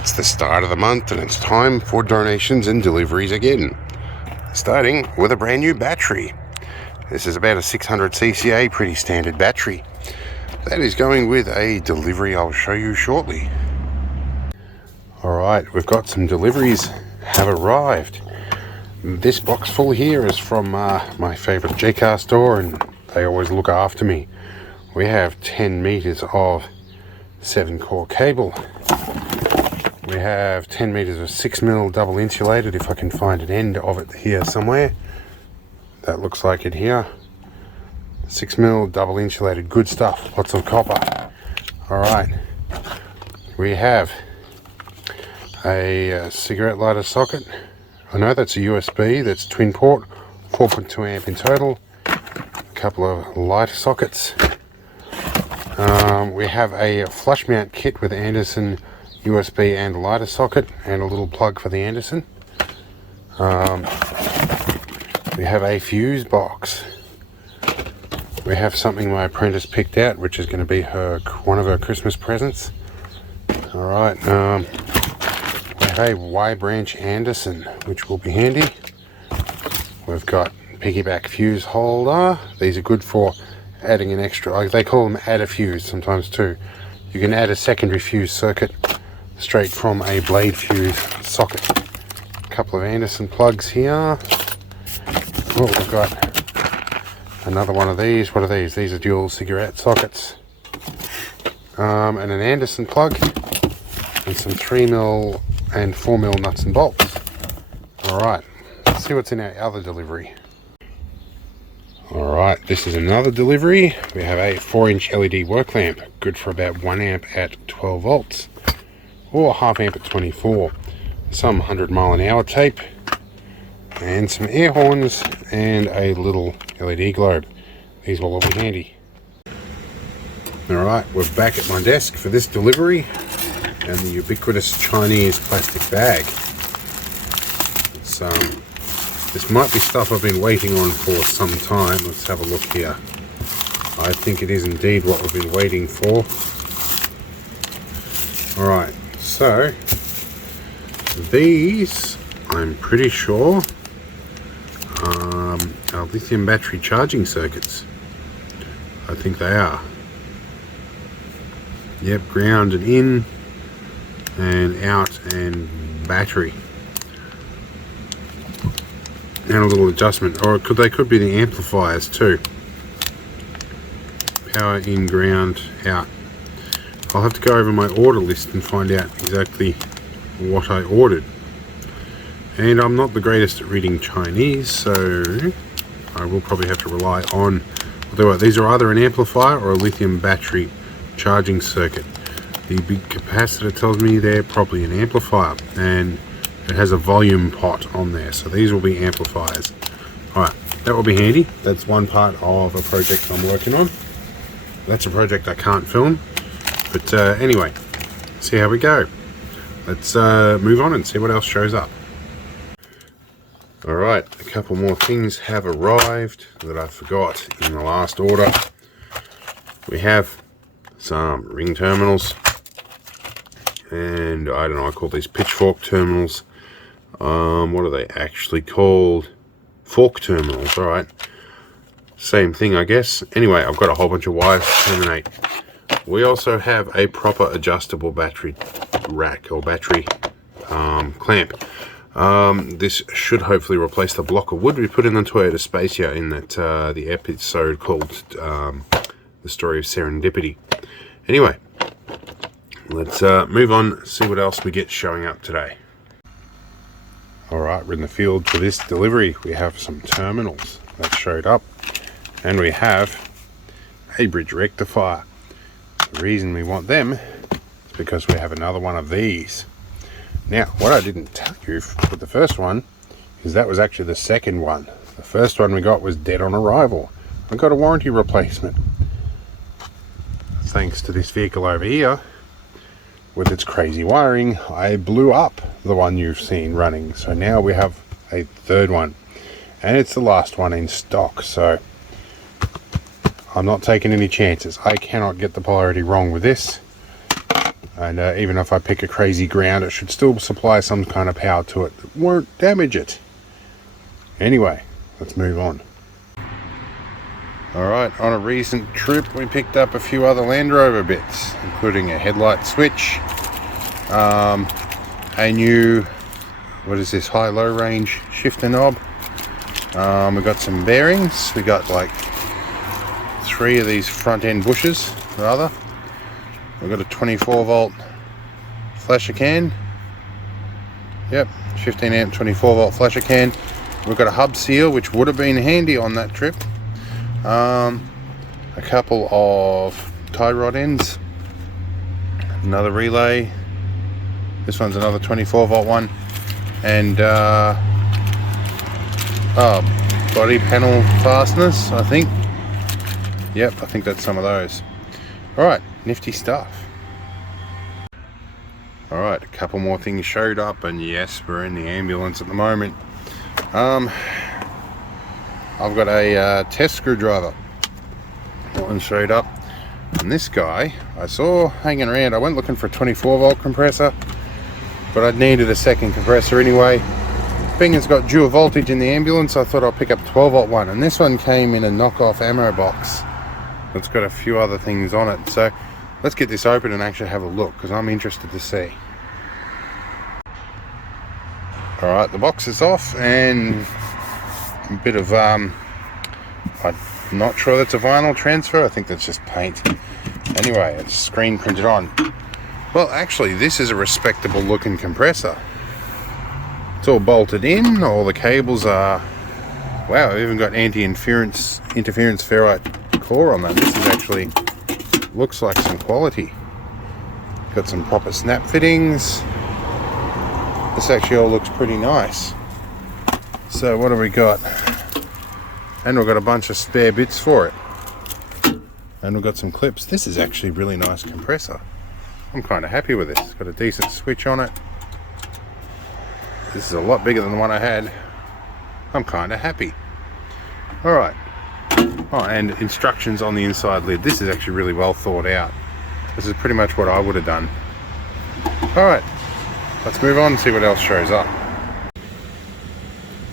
it's the start of the month and it's time for donations and deliveries again. Starting with a brand new battery. This is about a 600 cca, pretty standard battery. That is going with a delivery I'll show you shortly. Alright, we've got some deliveries have arrived. This box full here is from my favourite G-Car store, and they always look after me. We have 10 meters of 7-core cable. We have 10 meters of 6mm double insulated, if I can find an end of it here somewhere. That looks like it here. 6mm double insulated, good stuff, lots of copper. Alright, we have a cigarette lighter socket. I know that's a USB, that's twin port, 4.2 amp in total. A couple of lighter sockets. We have a flush mount kit with Anderson USB and lighter socket, and a little plug for the Anderson. We have a fuse box. We have something my apprentice picked out, which is going to be one of her Christmas presents. Alright, we have a Y branch Anderson, which will be handy. We've got piggyback fuse holder. These are good for adding an extra, they call them add a fuse sometimes too. You can add a secondary fuse circuit straight from a blade fuse socket. A couple of Anderson plugs here. Oh, we've got another one of these. What are these? These are dual cigarette sockets. And an Anderson plug, and some 3mm and 4mm nuts and bolts. Alright, let's see what's in our other delivery. Alright, this is another delivery. We have a 4-inch LED work lamp, good for about 1 amp at 12 volts, or half amp at 24. Some 100-mile-an-hour tape, and some air horns, and a little LED globe. These will all be handy. Alright, we're back at my desk for this delivery, and the ubiquitous Chinese plastic bag. This might be stuff I've been waiting on for some time. Let's have a look here. I think it is indeed what we've been waiting for. Alright, so these, I'm pretty sure, are lithium battery charging circuits. I think they are. Yep, ground and in, and out and battery. And a little adjustment, or they could be the amplifiers too. Power in, ground out. I'll have to go over my order list and find out exactly what I ordered. And I'm not the greatest at reading Chinese, so I will probably have to rely on, these are either an amplifier or a lithium battery charging circuit. The big capacitor tells me they're probably an amplifier, and it has a volume pot on there, so these will be amplifiers. Alright, that will be handy. That's one part of a project I'm working on. That's a project I can't film, but anyway, see how we go. Let's move on and see what else shows up. Alright, a couple more things have arrived that I forgot in the last order. We have some ring terminals, and I don't know, I call these pitchfork terminals. What are they actually called? Fork terminals. Alright, same thing I guess. Anyway, I've got a whole bunch of wires to terminate. We also have a proper adjustable battery rack or battery clamp. This should hopefully replace the block of wood we put in the Toyota Spacia in that the episode called The Story of Serendipity. Anyway, let's move on, see what else we get showing up today. Alright, we're in the field for this delivery. We have some terminals that showed up, and we have a bridge rectifier. The reason we want them is because we have another one of these. Now, what I didn't tell you with the first one is that was actually the second one. The first one we got was dead on arrival. I got a warranty replacement. Thanks to this vehicle over here, with its crazy wiring, I blew up the one you've seen running. So now we have a third one, and it's the last one in stock, so I'm not taking any chances. I cannot get the polarity wrong with this. And even if I pick a crazy ground, it should still supply some kind of power to it that won't damage it. Anyway, let's move on. Alright, on a recent trip we picked up a few other Land Rover bits, including a headlight switch, a new, what is this, high-low range shifter knob. We got some bearings. We got like 3 of these front end bushes, rather. We've got a 24 volt flasher can. Yep, 15 amp 24 volt flasher can. We've got a hub seal, which would have been handy on that trip. A couple of tie rod ends, another relay. This one's another 24 volt one, and body panel fasteners, I think. Yep, I think that's some of those. Alright, nifty stuff. Alright, a couple more things showed up, and yes, we're in the ambulance at the moment. I've got a test screwdriver. That one showed up. And this guy I saw hanging around. I went looking for a 24 volt compressor, but I needed a second compressor anyway. Being it's got dual voltage in the ambulance, I thought I'll pick up a 12 volt one. And this one came in a knockoff ammo box. It's got a few other things on it. So let's get this open and actually have a look, because I'm interested to see. Alright, the box is off, and a bit of I'm not sure that's a vinyl transfer. I think that's just paint. Anyway, it's screen printed on. Well, actually, this is a respectable looking compressor. It's all bolted in. All the cables are, wow, I've even got anti-interference ferrite core on that. This is actually, looks like some quality. Got some proper snap fittings. This actually all looks pretty nice. So what have we got? And we've got a bunch of spare bits for it. And we've got some clips. This is actually a really nice compressor. I'm kind of happy with this. It's got a decent switch on it. This is a lot bigger than the one I had. I'm kind of happy. Alright. Oh, and instructions on the inside lid. This is actually really well thought out. This is pretty much what I would have done. Alright. Let's move on and see what else shows up.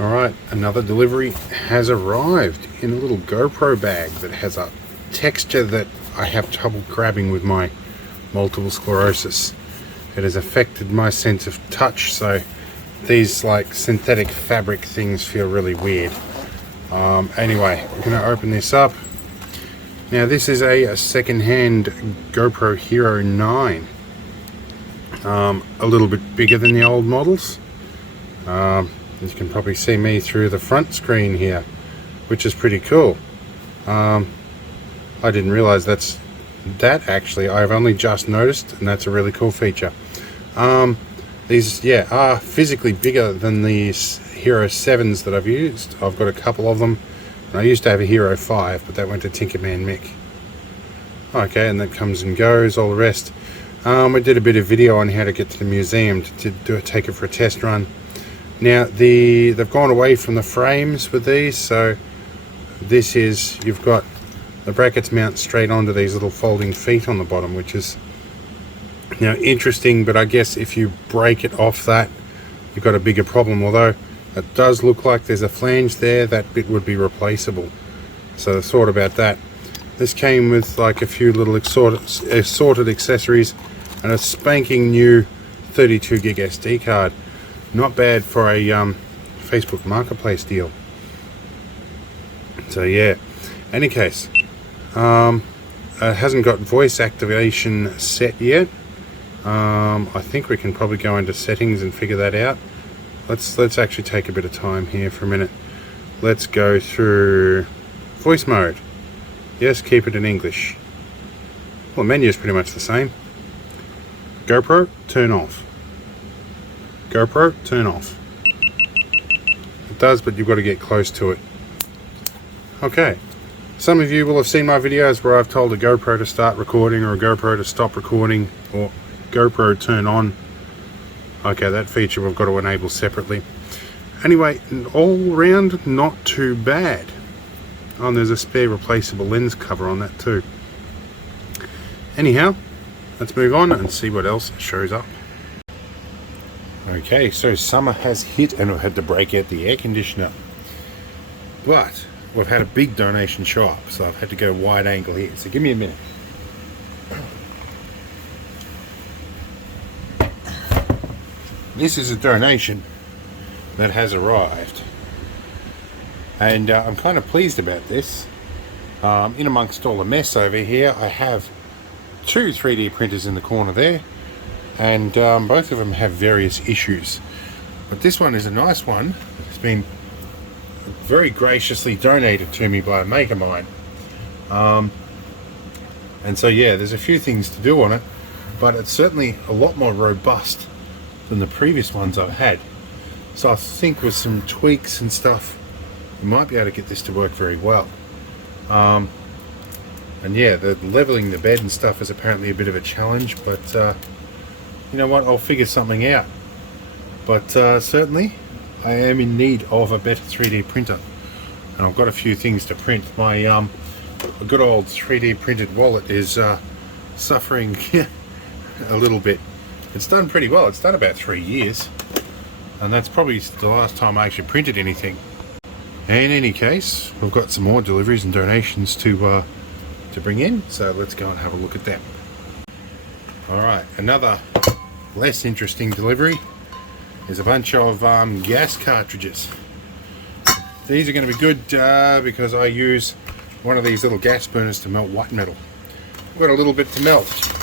Alright, another delivery has arrived in a little GoPro bag that has a texture that I have trouble grabbing with my multiple sclerosis. It has affected my sense of touch, so these like synthetic fabric things feel really weird. Anyway, we're going to open this up. Now this is a second-hand GoPro Hero 9. A little bit bigger than the old models. You can probably see me through the front screen here, which is pretty cool. I didn't realize that actually. I've only just noticed, and that's a really cool feature. These, yeah, are physically bigger than these Hero 7s that I've used. I've got a couple of them, and I used to have a Hero 5, but that went to Tinkerman Mick. Okay, and that comes and goes, all the rest. We did a bit of video on how to get to the museum to take it for a test run. Now they've gone away from the frames with these, so this is, you've got the brackets mount straight onto these little folding feet on the bottom, which is, you know, interesting, but I guess if you break it off that, you've got a bigger problem. Although it does look like there's a flange there, that bit would be replaceable. So I thought about that. This came with like a few little assorted accessories and a spanking new 32 gig SD card. Not bad for a Facebook Marketplace deal. So yeah, any case, it hasn't got voice activation set yet. I think we can probably go into settings and figure that out. Let's actually take a bit of time here for a minute. Let's go through voice mode. Yes, keep it in English. Well, the menu is pretty much the same. GoPro, turn off. GoPro, turn off. It does, but you've got to get close to it. Okay. Some of you will have seen my videos where I've told a GoPro to start recording or a GoPro to stop recording or GoPro turn on. Okay, that feature we've got to enable separately. Anyway, all round, not too bad. Oh, and there's a spare replaceable lens cover on that too. Anyhow, let's move on and see what else shows up. Okay, so summer has hit and we've had to break out the air conditioner. But we've had a big donation show up, so I've had to go wide angle here. So give me a minute. This is a donation that has arrived. And I'm kind of pleased about this. In amongst all the mess over here, I have 2 3D printers in the corner there. And both of them have various issues. But this one is a nice one. It's been very graciously donated to me by Makermind. And so yeah, there's a few things to do on it, but it's certainly a lot more robust than the previous ones I've had. So I think with some tweaks and stuff, you might be able to get this to work very well. And yeah, the leveling the bed and stuff is apparently a bit of a challenge, but you know what, I'll figure something out. But certainly I am in need of a better 3D printer, and I've got a few things to print. My good old 3D printed wallet is suffering a little bit. It's done pretty well. It's done about 3 years, and that's probably the last time I actually printed anything. In any case, we've got some more deliveries and donations to bring in, so let's go and have a look at them. Alright, another less interesting delivery is a bunch of gas cartridges. These are going to be good because I use one of these little gas burners to melt white metal. I've got a little bit to melt.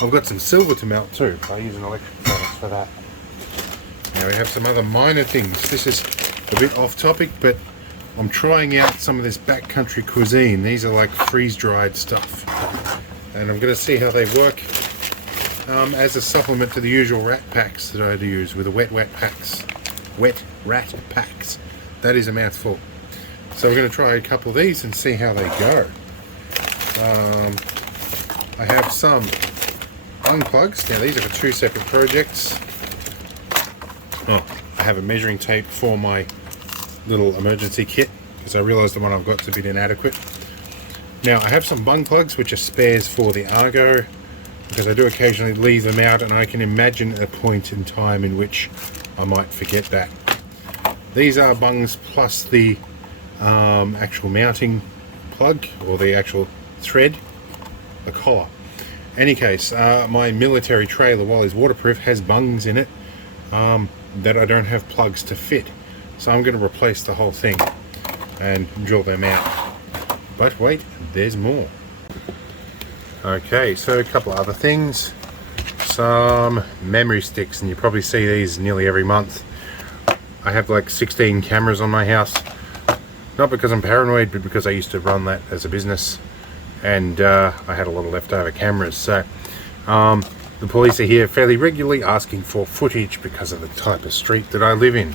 I've got some silver to melt too. I use an electric furnace for that. Now we have some other minor things. This is a bit off topic, but I'm trying out some of this backcountry cuisine. These are like freeze-dried stuff, and I'm going to see how they work as a supplement to the usual rat packs that I use with the wet rat packs. That is a mouthful. So we're going to try a couple of these and see how they go. I have some lung plugs. Now these are for 2 separate projects. I have a measuring tape for my little emergency kit because I realised the one I've got is a bit inadequate. Now I have some bung plugs which are spares for the Argo, because I do occasionally leave them out, and I can imagine a point in time in which I might forget that. These are bungs plus the actual mounting plug, or the actual thread, the collar. Any case, my military trailer, while it's waterproof, has bungs in it that I don't have plugs to fit. So I'm going to replace the whole thing and drill them out. But wait, there's more. Okay, so a couple of other things. Some memory sticks, and you probably see these nearly every month. I have like 16 cameras on my house. Not because I'm paranoid, but because I used to run that as a business, and I had a lot of leftover cameras. So the police are here fairly regularly asking for footage because of the type of street that I live in,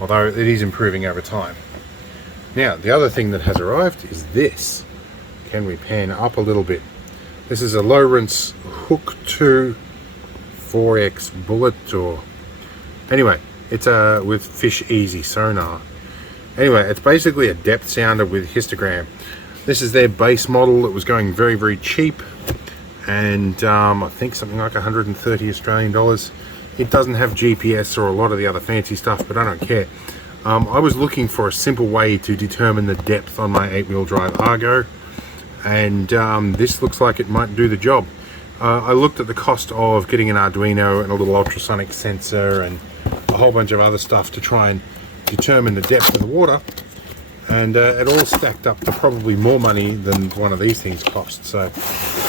although it is improving over time. Now, the other thing that has arrived is this. Can we pan up a little bit? This is a Lowrance Hook 2 4X bullet, or anyway, it's with Fish Easy sonar. Anyway, it's basically a depth sounder with histogram. This is their base model. It was going very, very cheap, and I think something like 130 Australian dollars. It doesn't have GPS or a lot of the other fancy stuff, but I don't care. I was looking for a simple way to determine the depth on my 8-wheel drive Argo, and this looks like it might do the job. I looked at the cost of getting an Arduino and a little ultrasonic sensor and a whole bunch of other stuff to try and determine the depth of the water, and it all stacked up to probably more money than one of these things cost. So I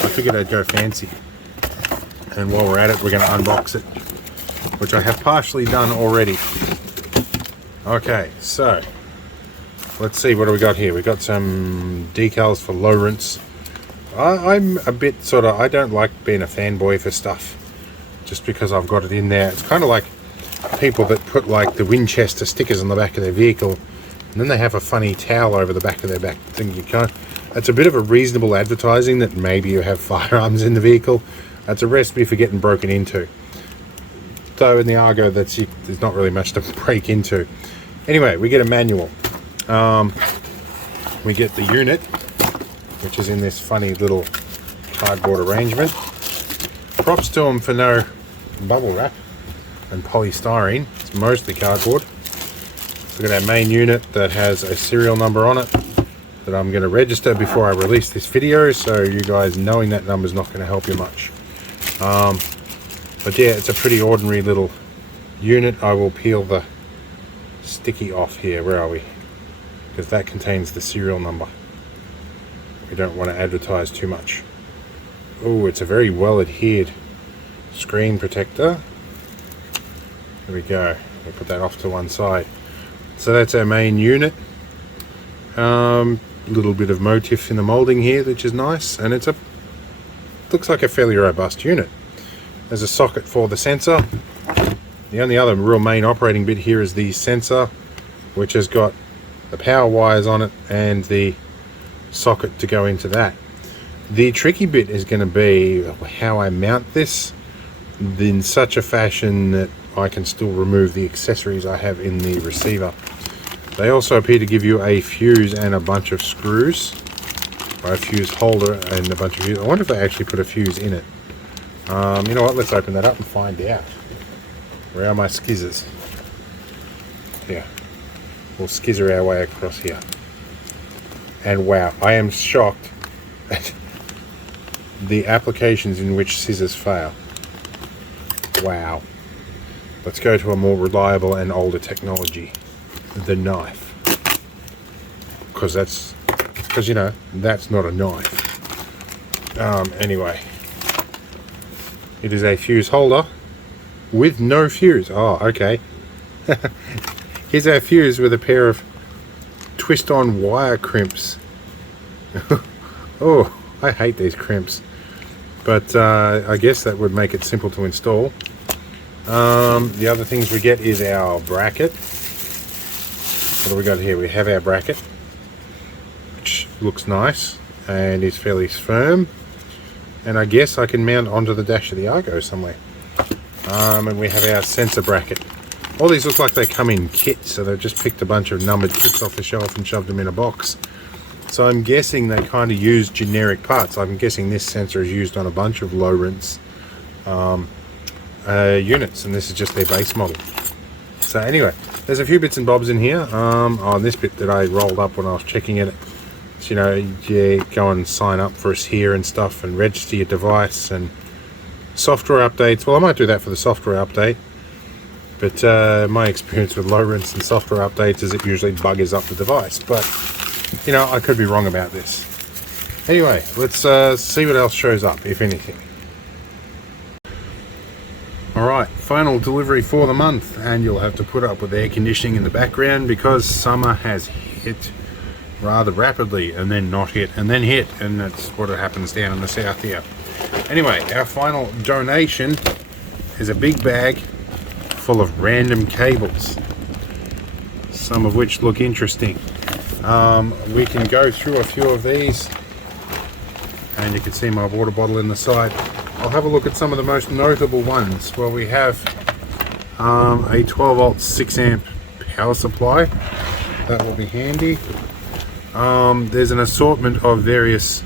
figured I'd go fancy, and while we're at it, we're going to unbox it, which I have partially done already. Okay, so let's see, what do we got here? We've got some decals for Lowrance. I'm a bit sort of, I don't like being a fanboy for stuff just because I've got it in there. It's kind of like people that put like the Winchester stickers on the back of their vehicle, and then they have a funny towel over the back of their back thing. You can't, it's a bit of a reasonable advertising that maybe you have firearms in the vehicle. That's a recipe for getting broken into. Though in the Argo, there's not really much to break into. Anyway, we get a manual. We get the unit, which is in this funny little cardboard arrangement. Props to them for no bubble wrap and polystyrene. It's mostly cardboard. Look at our main unit that has a serial number on it that I'm going to register before I release this video, so you guys knowing that number is not going to help you much. But yeah, it's a pretty ordinary little unit. I will peel the sticky off here. Where are we? Because that contains the serial number. We don't want to advertise too much. Oh, it's a very well adhered screen protector. There we go. We'll put that off to one side. So that's our main unit. Little bit of motif in the molding here, which is nice, and looks like a fairly robust unit. There's a socket for the sensor. The only other real main operating bit here is the sensor, which has got the power wires on it and the socket to go into that. The tricky bit is going to be how I mount this in such a fashion that I can still remove the accessories I have in the receiver. They also appear to give you a fuse and a bunch of screws, or a fuse holder and a bunch of fuse. I wonder if they actually put a fuse in it. You know what, let's open that up and find out. Where are my skizzers? Here. We'll skizzer our way across here. And wow, I am shocked at the applications in which scissors fail. Wow. Let's go to a more reliable and older technology. The knife. Because you know, that's not a knife. Anyway. It is a fuse holder with no fuse. Oh, okay. Here's our fuse with a pair of twist-on wire crimps. Oh, I hate these crimps. But I guess that would make it simple to install. The other things we get is our bracket. What do we got here? We have our bracket, which looks nice and is fairly firm. And I guess I can mount onto the dash of the Argo somewhere. And we have our sensor bracket. All these look like they come in kits, so they've just picked a bunch of numbered kits off the shelf and shoved them in a box. So I'm guessing they kind of use generic parts. I'm guessing this sensor is used on a bunch of low rinse units, and this is just their base model. So anyway, there's a few bits and bobs in here. On this bit that I rolled up when I was checking it. You know, you go and sign up for us here and stuff and register your device and software updates. Well, I might do that for the software update, but my experience with low rinse and software updates is it usually buggers up the device, but you know, I could be wrong about this. Anyway, let's see what else shows up, if anything. Alright, final delivery for the month, and you'll have to put up with air conditioning in the background because summer has hit rather rapidly, and then not hit, and then hit, and that's what happens down in the south here. Anyway, our final donation is a big bag full of random cables, some of which look interesting. We can go through a few of these, and you can see my water bottle in the side. I'll have a look at some of the most notable ones. Well, we have a 12 volt 6 amp power supply. That will be handy. There's an assortment of various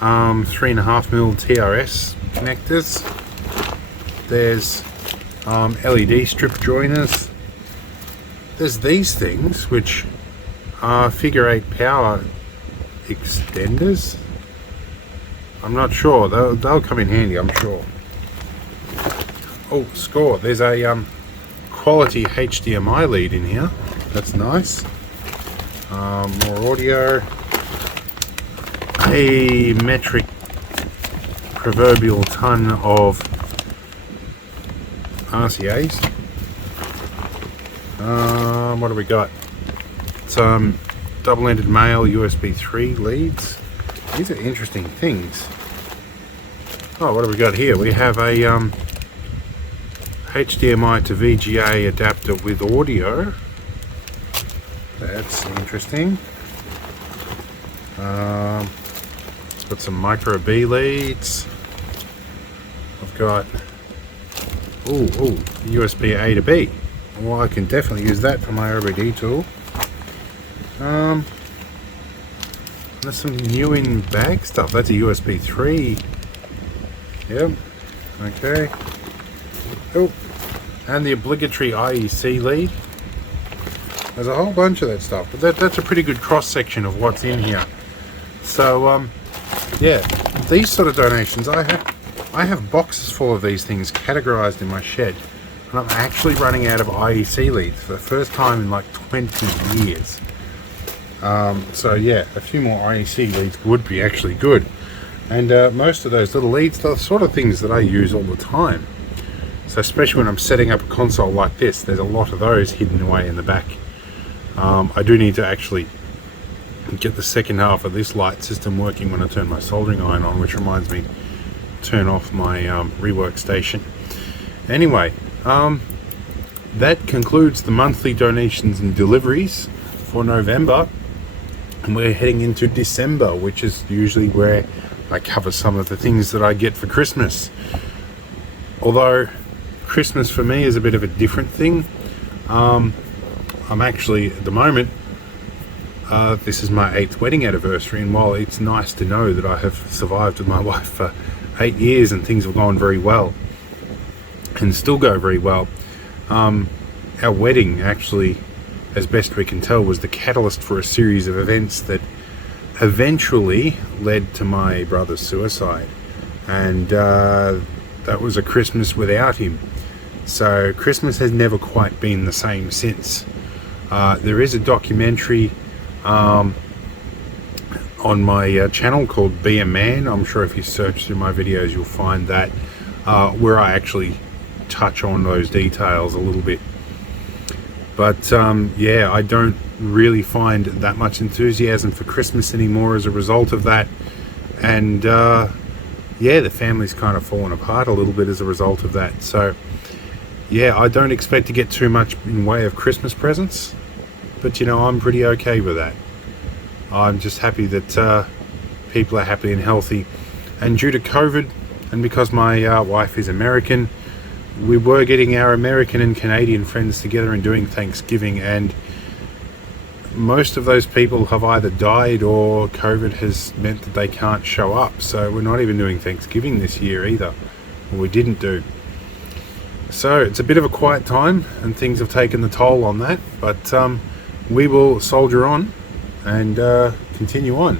3.5mm TRS connectors. There's LED strip joiners. There's these things which are figure 8 power extenders. I'm not sure, they'll come in handy, I'm sure. Oh, score, there's a quality HDMI lead in here. That's nice. More audio. A metric proverbial ton of RCAs. What do we got? Some double-ended male USB 3 leads. These are interesting things. Oh, what have we got here? We have a HDMI to VGA adapter with audio. That's interesting. Got some micro B leads. I've got USB A to B. Well, I can definitely use that for my OBD tool. There's some new in bag stuff. That's a USB 3. Yep. Okay. Oh, and the obligatory IEC lead. There's a whole bunch of that stuff, but that's a pretty good cross section of what's in here. So yeah, these sort of donations, I have boxes full of these things categorized in my shed, and I'm actually running out of IEC leads for the first time in like 20 years. So yeah, a few more IEC leads would be actually good. And most of those little leads are the sort of things that I use all the time. So especially when I'm setting up a console like this, there's a lot of those hidden away in the back. I do need to actually get the second half of this light system working when I turn my soldering iron on, which reminds me, turn off my rework station. Anyway, that concludes the monthly donations and deliveries for November, and we're heading into December, which is usually where I cover some of the things that I get for Christmas. Although Christmas for me is a bit of a different thing. I'm actually, at the moment, this is my 8th wedding anniversary, and while it's nice to know that I have survived with my wife for 8 years and things have gone very well and still go very well, our wedding actually, as best we can tell, was the catalyst for a series of events that eventually led to my brother's suicide, and that was a Christmas without him. So Christmas has never quite been the same since. There is a documentary on my channel called Be a Man. I'm sure if you search through my videos you'll find that, where I actually touch on those details a little bit. But yeah, I don't really find that much enthusiasm for Christmas anymore as a result of that. And yeah, the family's kind of fallen apart a little bit as a result of that. So yeah, I don't expect to get too much in way of Christmas presents, but you know, I'm pretty okay with that. I'm just happy that people are happy and healthy. And due to COVID, and because my wife is American, we were getting our American and Canadian friends together and doing Thanksgiving, and most of those people have either died or COVID has meant that they can't show up. So we're not even doing Thanksgiving this year either, or we didn't do. So it's a bit of a quiet time and things have taken the toll on that, but we will soldier on and continue on.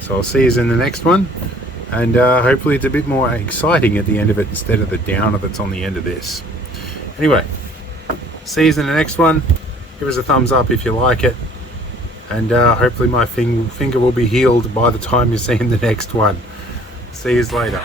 So I'll see you in the next one, and hopefully it's a bit more exciting at the end of it instead of the downer that's on the end of this. Anyway, see you in the next one. Give us a thumbs up if you like it, and hopefully my finger will be healed by the time you see in the next one. See you later.